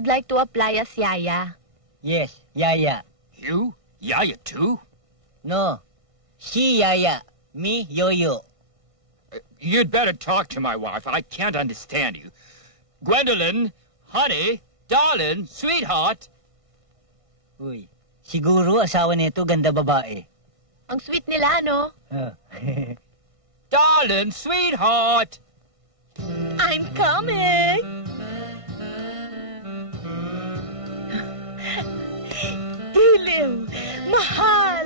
would like to apply as Yaya. Yes, Yaya. You? Yaya too? No, she Yaya, me Yo-Yo. You'd better talk to my wife. I can't understand you. Gwendolyn, honey, darling, sweetheart. Uy, siguro asawa nito ganda babae. Ang sweet nila, no? Darling, sweetheart. I'm coming! Iliw, mahal,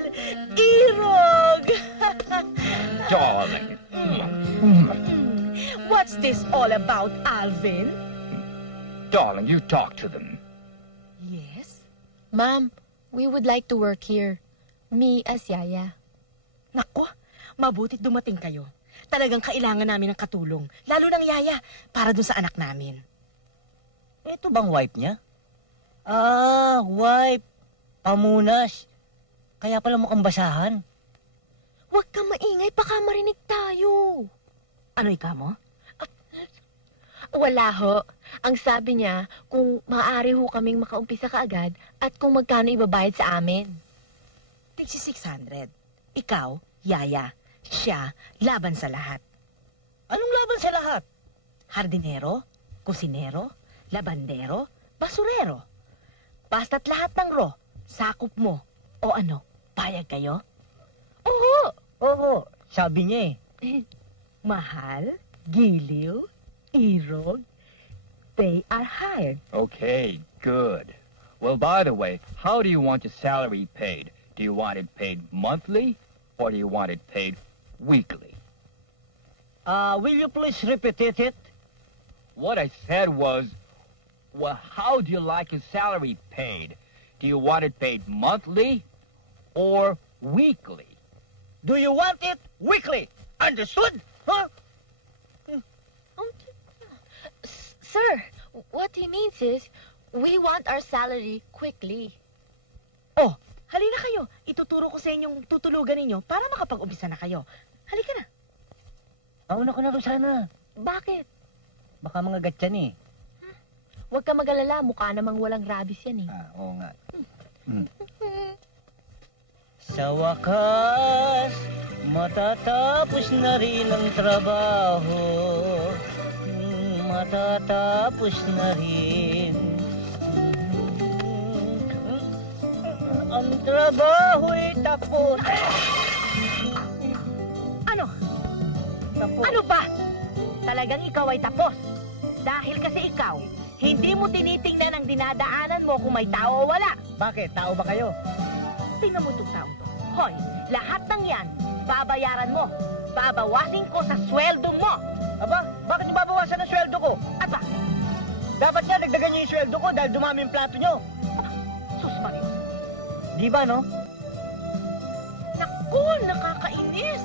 irog! Darling. What's this all about, Alvin? Darling, you talk to them. Yes? Ma'am, we would like to work here. Me as Yaya. Nako, mabutit dumating kayo. Talagang kailangan namin ng katulong, lalo ng Yaya, para dun sa anak namin. Ito bang wife niya? Ah, wife. Pamunas. Kaya pala mukhang basahan. Huwag kang maingay, baka marinig tayo. Ano ika mo? Wala ho. Ang sabi niya, kung maaari ho kaming makaumpisa kaagad at kung magkano ibabayad sa amin. Tigsi 600. Ikaw, Yaya. Siya, laban sa lahat. Anong laban sa lahat? Hardinero, kusinero, labandero, basurero. Basta't lahat ng sakop mo. O ano, payag kayo? Oo! Oo, sabi niya eh. Mahal, giliw, irog, they are hired. Okay, good. Well, by the way, how do you want your salary paid? Do you want it paid monthly or do you want it paid weekly? Will you please repeat it? What I said was, well, how do you like your salary paid? Do you want it paid monthly or weekly? Do you want it weekly? Understood? Huh? Sir, what he means is, we want our salary quickly. Oh, halina kayo. Ituturo ko sa inyong tutulugan ninyo para makapag-umpisa na kayo. Halika na. Mauna ko na rin sana. Bakit? Baka mga gatyan eh. Huwag ka mag-alala, mukha namang walang rabies yan eh. Oo nga. Sa wakas, matatapos na rin ang trabaho. Matatapos na rin. Ang trabaho'y tapos. Ano? Tapos. Ano ba? Talagang ikaw ay tapos. Dahil kasi ikaw, hindi mo tinitingnan ang dinadaanan mo kung may tao o wala. Bakit? Tao ba kayo? Tingnan mo itong tao to. Hoy, lahat ng yan, babayaran mo. Babawasin ko sa sweldo mo. Aba, bakit niyo babawasan ang sweldo ko? Aba, Dapat nga dagdagan niyo yung sweldo ko dahil dumami yung plato niyo. sus Marios. Di ba, no? Naku, nakakainis.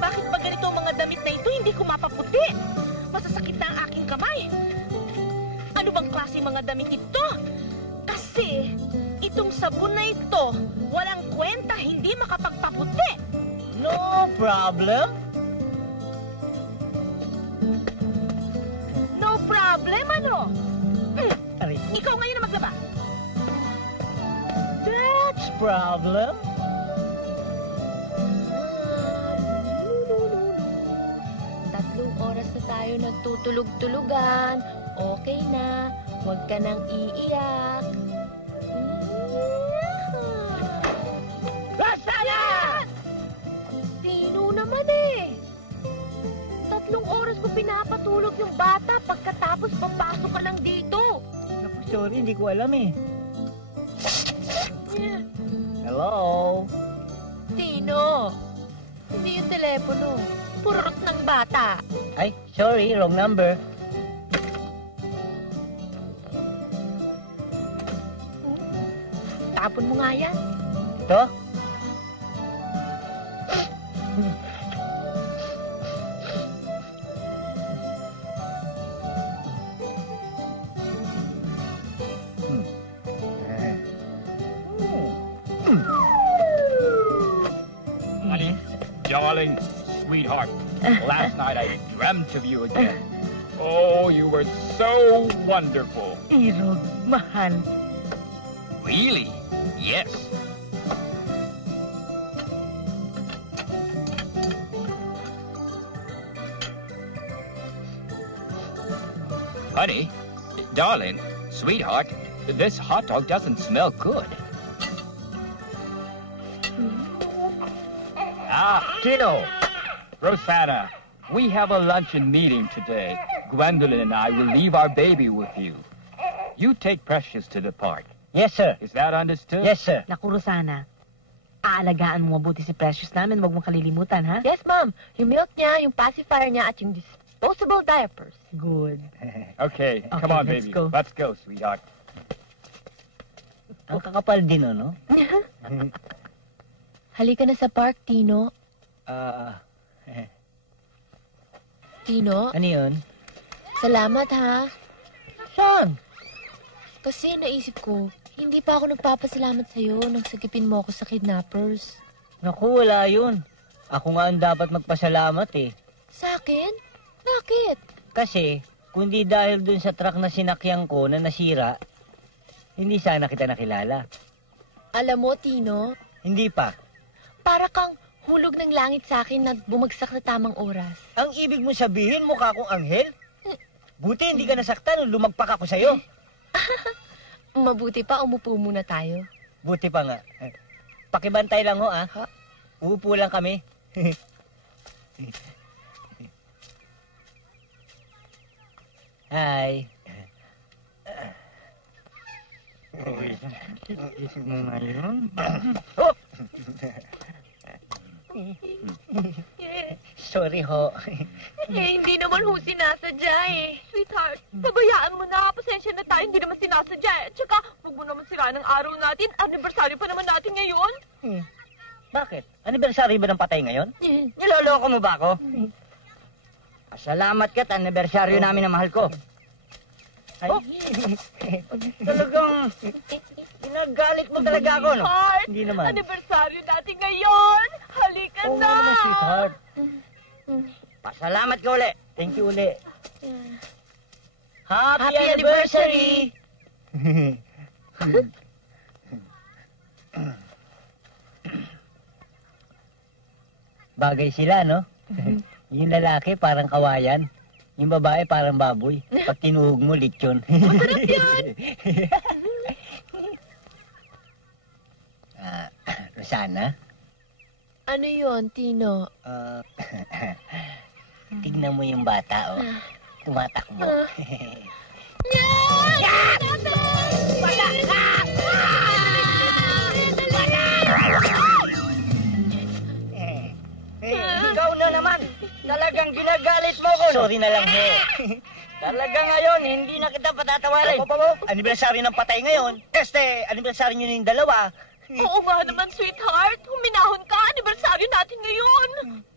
Bakit ba ganito ang mga damit na ito hindi ko mapaputi? Masasakit na ang aking kamay. Ano bang klase mga damit ito? Kasi itong sabon na ito, walang kwenta hindi makapagpaputi. No problem. No problem, ano? Aray ko. Ikaw ngayon na maglaba. That's problem. 3 oras na tayo nagtutulog-tulugan. Okay na. Huwag ka nang iiyak. Rasayan! Sino naman eh? 3 oras ko pinapatulog yung bata pagkatapos papasok ka lang dito. Naku, sorry, hindi ko alam eh. Hello? Sino? Hindi yung telepono. Purot ng bata. Ay, sorry, wrong number. Tapon mo nga yan. Ito? Honey, darling, sweetheart, last night I dreamt of you again. Oh, you were so wonderful. Irog, mahal. Really? Yes. Honey, darling, sweetheart, this hot dog doesn't smell good. Tino, Rosanna, we have a luncheon meeting today. Gwendolyn and I will leave our baby with you. You take Precious to the park. Yes, sir. Is that understood? Yes, sir. Naku, Rosana. Aalagaan mo mabuti si Precious namin. Huwag mong kalilimutan, ha? Yes, ma'am. Yung milk niya, yung pacifier niya, at yung disposable diapers. Good. Okay, come Okay, on, let's baby. go. Let's go, sweetheart. Ang kakapal din, ano? Halika na sa park, Tino. Ah, Tino, ano yun? salamat ha. Saan? Kasi naisip ko, hindi pa ako nagpapasalamat sa'yo nang sagipin mo ako sa kidnappers. Naku, wala yun. Ako nga ang dapat magpasalamat eh. Sa akin? Bakit? Kasi, kundi dahil dun sa truck na sinakyan ko na nasira, hindi sana kita nakilala. Alam mo, Tino, Hindi pa. para kang hulog ng langit sa akin na bumagsak sa tamang oras. Ang ibig mo sabihin, mukha akong anghel? Buti hindi ka nasaktan nung lumagpak ako sa'yo. Mabuti pa, umupo muna tayo. Buti pa nga. Pakibantay lang ho, ah. Ha? Uupo lang kami. Hi. Isip mo ngayon? Oh! Sorry ho. Hindi naman ho sinasadya eh. Sweetheart, pabayaan mo na. Pasensya na tayo, hindi naman sinasadya eh. At saka, huwag mo naman sira ng araw natin. Anniversary pa naman natin ngayon. Bakit? Anniversary ba ng patay ngayon? Niloloko mo ba ako? Salamat ka't anniversaryo namin na mahal ko. Ay, talagang ginagalit mo talaga ako, no? Sweetheart, Hindi naman. anniversary natin ngayon. Halika Oo na. nga naman, sweetheart. Pasalamat ka uli. Thank you uli. Happy Happy anniversary! Bagay sila, no? Yung lalaki parang kawayan. Yung babae parang baboy. Pag tinuhog mo, lechon. Masarap yan. Rosana? Ano yon, Tino? Tignan mo yung bata, oh. Tumatakbo. Wala ka! Ikaw na naman. Talagang ginagalit mo ko. Sorry na lang, he. Talaga ngayon, hindi na kita patatawarin. Anibersaryo ng patay ngayon. Kasi anibersaryo nyo yung dalawa. Oo nga naman, sweetheart. Huminahon ka. Anniversary natin ngayon.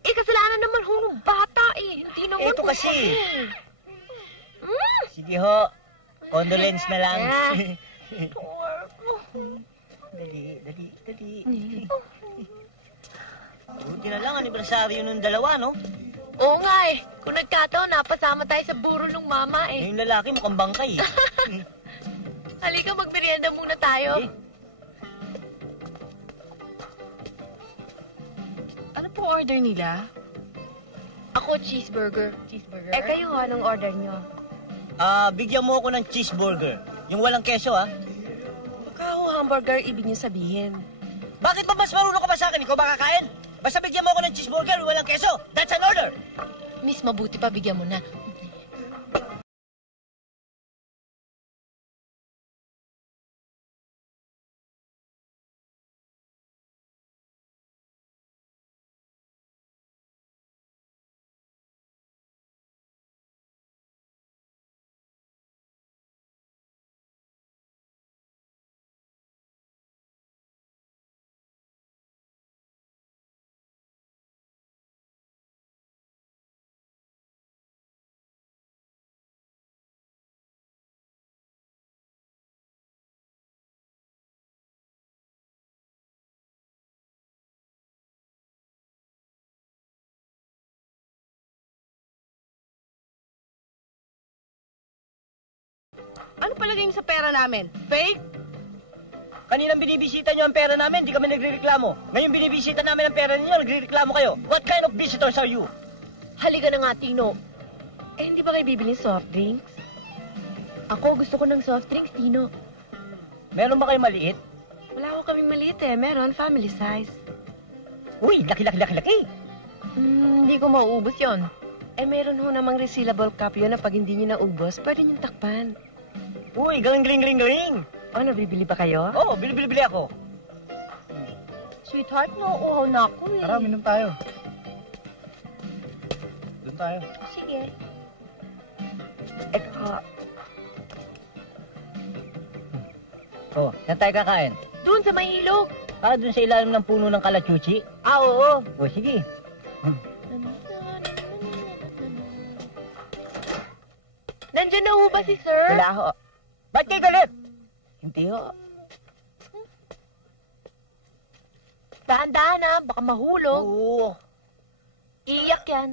Kasalanan naman ho ng bata eh. Hindi naman Ito po kasi. Mm. Sige ho. Condolence na lang. Dali. Buti na lang, anibersaryo ng dalawa, no? Oo nga eh. Kung nagkataon, napasama tayo sa burol ng mama eh. Yung lalaki mukhang bangkay, eh. Halika, magmerienda muna tayo. Okay. Ano pong order nila? Ako, cheeseburger. Cheeseburger? Kayo anong order nyo? Bigyan mo ako ng cheeseburger. Yung walang keso, ah. Baka ho hamburger ibig niyo sabihin. Bakit ba mas marunong ka ba sa akin? Ikaw ba kakain? Basta bigyan mo ako ng cheeseburger, walang keso. That's an order. Miss, mabuti pa bigyan mo na. Ano palagay niyo sa pera namin? Fake? Kaninang binibisita nyo ang pera namin, di kami nagrereklamo. Ngayon binibisita namin ang pera ninyo, nagrereklamo kayo. What kind of visitors are you? Halika na nga, Tino. Eh, hindi ba kayo bibili ng soft drinks? Ako, gusto ko ng soft drinks, Tino. Meron ba kayo maliit? Wala ko kaming maliit eh. Meron, family size. Uy, laki. Hindi ko mauubos yon. Eh, meron ho namang resealable cup yun na pag hindi nyo naubos, pwede nyo takpan. Uy, galing. O, nabibili ba kayo? Oo, bili ako. Sweetheart, nauuhaw na ako eh. Tara, minom tayo. Doon tayo. Sige. Eko, Oh, saan tayo kakain? doon sa may ilog. Dun sa ilalim ng puno ng kalachuchi? Oo. O, sige. Nandiyan na ho ba si sir? Wala ho. Ba't kayo galit? Hindi ho. Dahan-dahan na, baka mahulog. Oo. Iyak yan.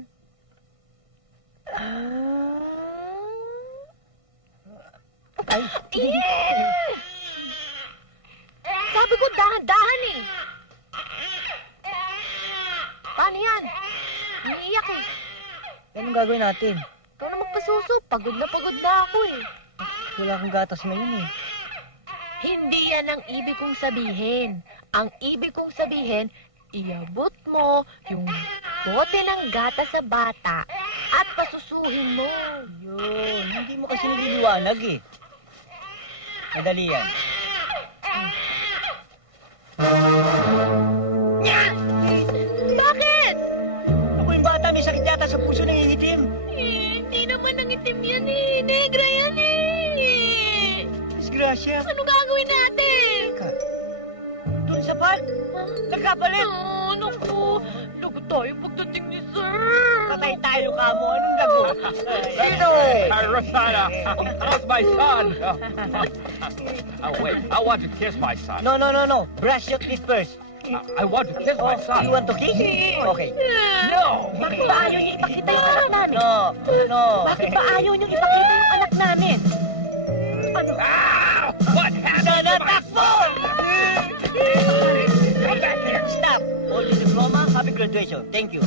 Ay, Yes! Sabi ko dahan-dahan eh. Paano yan? Umiiyak eh. anong gagawin natin? Ikaw na magpasuso. Pagod na ako eh. Wala akong gatas ngayon eh. Hindi yan ang ibig kong sabihin. Ang ibig kong sabihin, iabot mo yung bote ng gata sa bata at pasusuhin mo. Yun, hindi mo kasi nililiwanag eh. Madali yan. Bakit? Ako yung bata, may sakit yata sa puso nangingitim. Hindi naman nangitim yan eh. Negra yan eh. Disgrasya. Ano gagawin natin? Doon sa park, nagkapalit. Naku. Lagot tayo pagdating ni sir. Patay tayo ka mo. Anong lago? Tino! Rosana, how's my son? Oh, wait, I want to kiss my son. No. Brush your teeth first. I want to kiss my Oh, son. you want to kiss? Okay. No! Bakit ba ayaw niyo ipakita yung anak namin? No. Bakit ba ayaw niyo ipakita yung anak namin? Ano? Ah! What happened to my Takbo! Stop. All the diploma, happy graduation. Thank you.